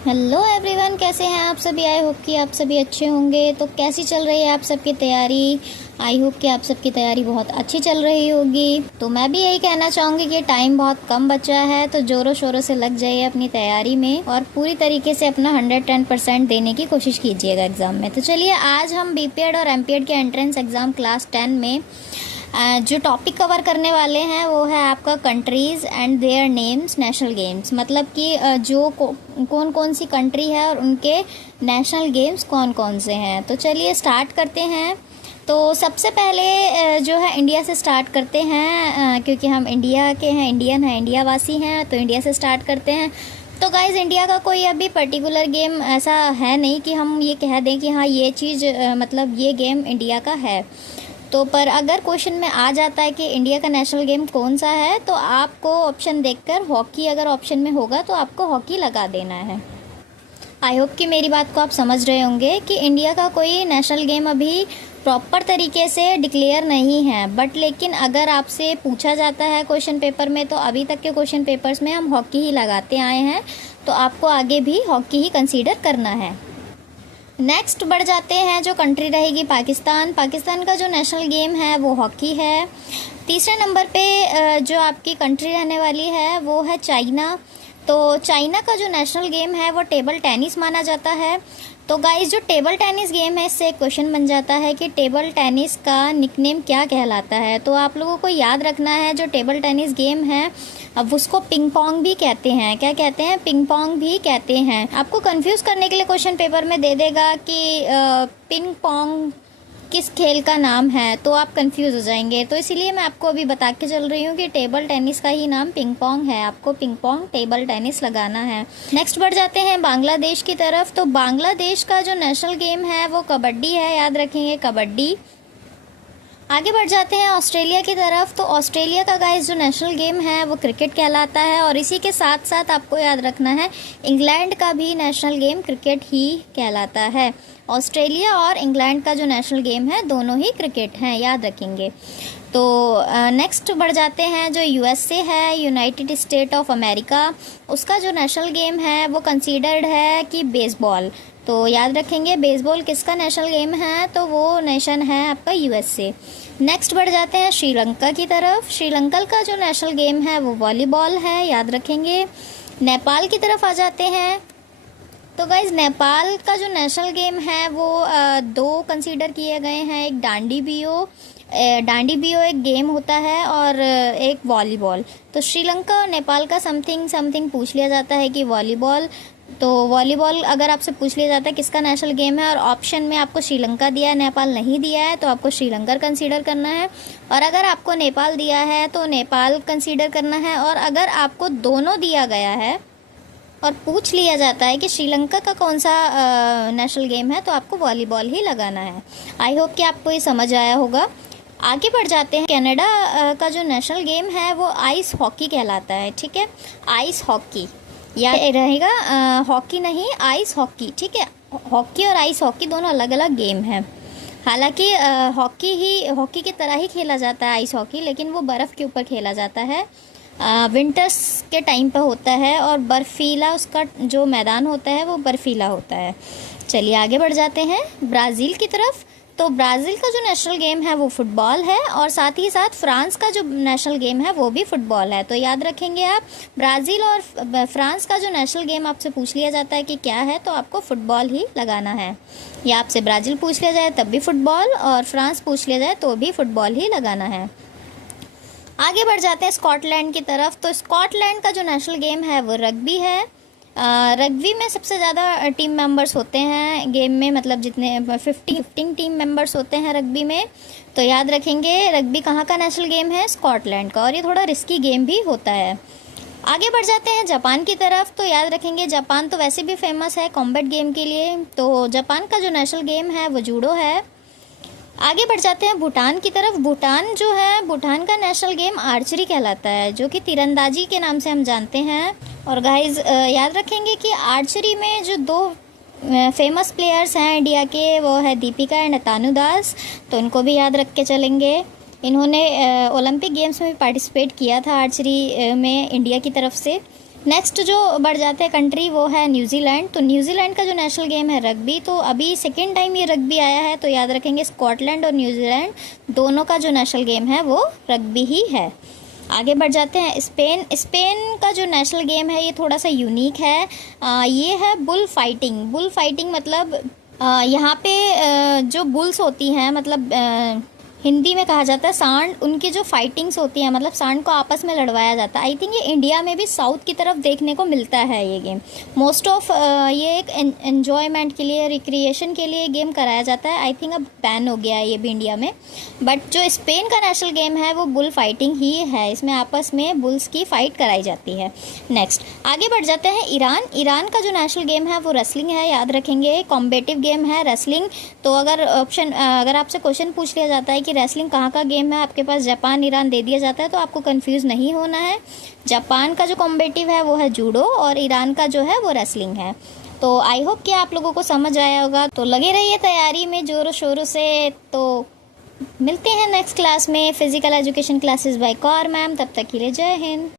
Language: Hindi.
हेलो एवरीवन, कैसे हैं आप सभी। आई होप कि आप सभी अच्छे होंगे। तो कैसी चल रही है आप सबकी तैयारी। आई होप कि आप सबकी तैयारी बहुत अच्छी चल रही होगी। तो मैं भी यही कहना चाहूँगी कि टाइम बहुत कम बचा है, तो ज़ोरों शोरों से लग जाइए अपनी तैयारी में और पूरी तरीके से अपना 110% देने की कोशिश कीजिएगा एग्ज़ाम में। तो चलिए, आज हम बीपीएड और एमपीएड के एंट्रेंस एग्ज़ाम क्लास 10 में जो टॉपिक कवर करने वाले हैं वो है आपका countries and their names national games. मतलब कि जो कौन कौन सी कंट्री है और उनके नेशनल गेम्स कौन कौन से हैं। तो चलिए स्टार्ट करते हैं। तो सबसे पहले जो है इंडिया से स्टार्ट करते हैं, क्योंकि हम इंडिया के हैं, इंडियन हैं, इंडिया वासी हैं, तो इंडिया से स्टार्ट करते हैं। तो गाइज़, इंडिया का कोई अभी पर्टिकुलर गेम ऐसा है नहीं कि हम ये कह दें कि हाँ ये चीज़ मतलब ये गेम इंडिया का है। तो पर अगर क्वेश्चन में आ जाता है कि इंडिया का नेशनल गेम कौन सा है, तो आपको ऑप्शन देखकर हॉकी अगर ऑप्शन में होगा तो आपको हॉकी लगा देना है। आई होप कि मेरी बात को आप समझ रहे होंगे कि इंडिया का कोई नेशनल गेम अभी प्रॉपर तरीके से डिक्लेयर नहीं है, बट लेकिन अगर आपसे पूछा जाता है क्वेश्चन पेपर में, तो अभी तक के क्वेश्चन पेपर्स में हम हॉकी ही लगाते आए हैं, तो आपको आगे भी हॉकी ही कंसीडर करना है। नेक्स्ट बढ़ जाते हैं, जो कंट्री रहेगी पाकिस्तान। पाकिस्तान का जो नेशनल गेम है वो हॉकी है। तीसरे नंबर पे जो आपकी कंट्री रहने वाली है वो है चाइना। तो चाइना का जो नेशनल गेम है वो टेबल टेनिस माना जाता है। तो गाइस, जो टेबल टेनिस गेम है, इससे एक क्वेश्चन बन जाता है कि टेबल टेनिस का निकनेम क्या कहलाता है। तो आप लोगों को याद रखना है, जो टेबल टेनिस गेम है अब उसको पिंग पोंग भी कहते हैं। क्या कहते हैं? पिंग पोंग भी कहते हैं। आपको कंफ्यूज करने के लिए क्वेश्चन पेपर में दे देगा कि पिंग पोंग किस खेल का नाम है, तो आप कंफ्यूज हो जाएंगे। तो इसीलिए मैं आपको अभी बता के चल रही हूँ कि टेबल टेनिस का ही नाम पिंग पोंग है। आपको पिंग पोंग टेबल टेनिस लगाना है। नेक्स्ट बढ़ जाते हैं बांग्लादेश की तरफ। तो बांग्लादेश का जो नेशनल गेम है वो कबड्डी है, याद रखेंगे कबड्डी। आगे बढ़ जाते हैं ऑस्ट्रेलिया की तरफ। तो ऑस्ट्रेलिया का गाइस जो नेशनल गेम है वो क्रिकेट कहलाता है, और इसी के साथ साथ आपको याद रखना है इंग्लैंड का भी नेशनल गेम क्रिकेट ही कहलाता है। ऑस्ट्रेलिया और इंग्लैंड का जो नेशनल गेम है दोनों ही क्रिकेट हैं, याद रखेंगे। तो नेक्स्ट बढ़ जाते हैं, जो यूएसए है, यूनाइटेड स्टेट ऑफ अमेरिका, उसका जो नेशनल गेम है वो कंसीडर्ड है कि बेसबॉल। तो याद रखेंगे बेसबॉल किसका नेशनल गेम है, तो वो नेशन है आपका यूएसए। नेक्स्ट बढ़ जाते हैं श्रीलंका की तरफ। श्रीलंका का जो नेशनल गेम है वो वॉलीबॉल है, याद रखेंगे। नेपाल की तरफ आ जाते हैं। तो गाइज, नेपाल का जो नेशनल गेम है वो दो कंसीडर किए गए हैं, एक डांडी बियो एक गेम होता है और एक वॉलीबॉल। तो श्रीलंका और नेपाल का समथिंग पूछ लिया जाता है कि वॉलीबॉल। तो वॉलीबॉल अगर आपसे पूछ लिया जाता है किसका नेशनल गेम है और ऑप्शन में आपको श्रीलंका दिया है, नेपाल नहीं दिया है, तो आपको श्रीलंका कंसीडर करना है। और अगर आपको नेपाल दिया है तो नेपाल कंसीडर करना है। और अगर आपको दोनों दिया गया है और पूछ लिया जाता है कि श्रीलंका का कौन सा नेशनल गेम है, तो आपको वॉलीबॉल ही लगाना है। आई होप कि आपको ये समझ आया होगा। आगे बढ़ जाते हैं। कनाडा का जो नेशनल गेम है वो आइस हॉकी कहलाता है, ठीक है। आइस हॉकी या रहेगा, हॉकी नहीं, आइस हॉकी, ठीक है। हॉकी और आइस हॉकी दोनों अलग अलग गेम हैं। हालांकि हॉकी की तरह ही खेला जाता है आइस हॉकी, लेकिन वो बर्फ़ के ऊपर खेला जाता है। विंटर्स के टाइम पर होता है और बर्फीला उसका जो मैदान होता है वो बर्फीला होता है। चलिए आगे बढ़ जाते हैं ब्राज़ील की तरफ। तो ब्राज़ील का जो नेशनल गेम है वो फुटबॉल है, और साथ ही साथ फ्रांस का जो नेशनल गेम है वो भी फुटबॉल है। तो याद रखेंगे आप, ब्राज़ील और फ्रांस का जो नेशनल गेम आपसे पूछ लिया जाता है कि क्या है, तो आपको फुटबॉल ही लगाना है। या आपसे ब्राज़ील पूछ लिया जाए तब भी फुटबॉल, और फ्रांस पूछ लिया जाए तो भी फुटबॉल ही लगाना है। आगे बढ़ जाते हैं स्कॉटलैंड की तरफ। तो स्कॉटलैंड का जो नेशनल गेम है वो रग्बी है। रग्बी में सबसे ज़्यादा टीम मेंबर्स होते हैं गेम में, मतलब जितने 15 टीम मेंबर्स होते हैं रग्बी में। तो याद रखेंगे रग्बी कहाँ का नेशनल गेम है, स्कॉटलैंड का, और ये थोड़ा रिस्की गेम भी होता है। आगे बढ़ जाते हैं जापान की तरफ। तो याद रखेंगे जापान तो वैसे भी फेमस है कॉम्बैट गेम के लिए। तो जापान का जो नेशनल गेम है वो जूडो है। आगे बढ़ जाते हैं भूटान की तरफ। भूटान जो है, भूटान का नेशनल गेम आर्चरी कहलाता है, जो कि तीरंदाजी के नाम से हम जानते हैं। और गाइज याद रखेंगे कि आर्चरी में जो दो फेमस प्लेयर्स हैं इंडिया के, वो है दीपिका एंड तानु दास। तो इनको भी याद रख के चलेंगे। इन्होंने ओलंपिक गेम्स में पार्टिसिपेट किया था आर्चरी में इंडिया की तरफ से। नेक्स्ट जो बढ़ जाते हैं कंट्री वो है न्यूजीलैंड। तो न्यूजीलैंड का जो नेशनल गेम है रग्बी, तो अभी सेकेंड टाइम ये रग्बी आया है, तो याद रखेंगे स्कॉटलैंड और न्यूजीलैंड दोनों का जो नेशनल गेम है वो रग्बी ही है। आगे बढ़ जाते हैं स्पेन। स्पेन का जो नेशनल गेम है ये थोड़ा सा यूनिक है। ये है बुल फाइटिंग। बुल फाइटिंग मतलब यहाँ पे जो बुल्स होती हैं, मतलब हिंदी में कहा जाता है सांड, उनकी जो फाइटिंग्स होती हैं, मतलब सांड को आपस में लड़वाया जाता है। आई थिंक ये इंडिया में भी साउथ की तरफ देखने को मिलता है ये गेम। मोस्ट ऑफ ये एक एन्जॉयमेंट के लिए, रिक्रिएशन के लिए गेम कराया जाता है। आई थिंक अब बैन हो गया है ये भी इंडिया में। बट जो स्पेन का नेशनल गेम है वो बुल फाइटिंग ही है। इसमें आपस में बुल्स की फ़ाइट कराई जाती है। नेक्स्ट आगे बढ़ जाते हैं ईरान। ईरान का जो नेशनल गेम है वो रेसलिंग है, याद रखेंगे। कॉम्पिटिटिव गेम है रेसलिंग। तो अगर आपसे क्वेश्चन पूछ लिया जाता है कि रेसलिंग कहाँ का गेम है, आपके पास जापान ईरान दे दिया जाता है, तो आपको कंफ्यूज नहीं होना है। जापान का जो कॉम्पिटिटिव है वो है जूडो और ईरान का जो है वो रेसलिंग है। तो आई होप कि आप लोगों को समझ आया होगा। तो लगे रहिए तैयारी में ज़ोरों शोरों से। तो मिलते हैं नेक्स्ट क्लास में, physical education classes bye Kaur ma'am. तब तक के लिए जय हिंद।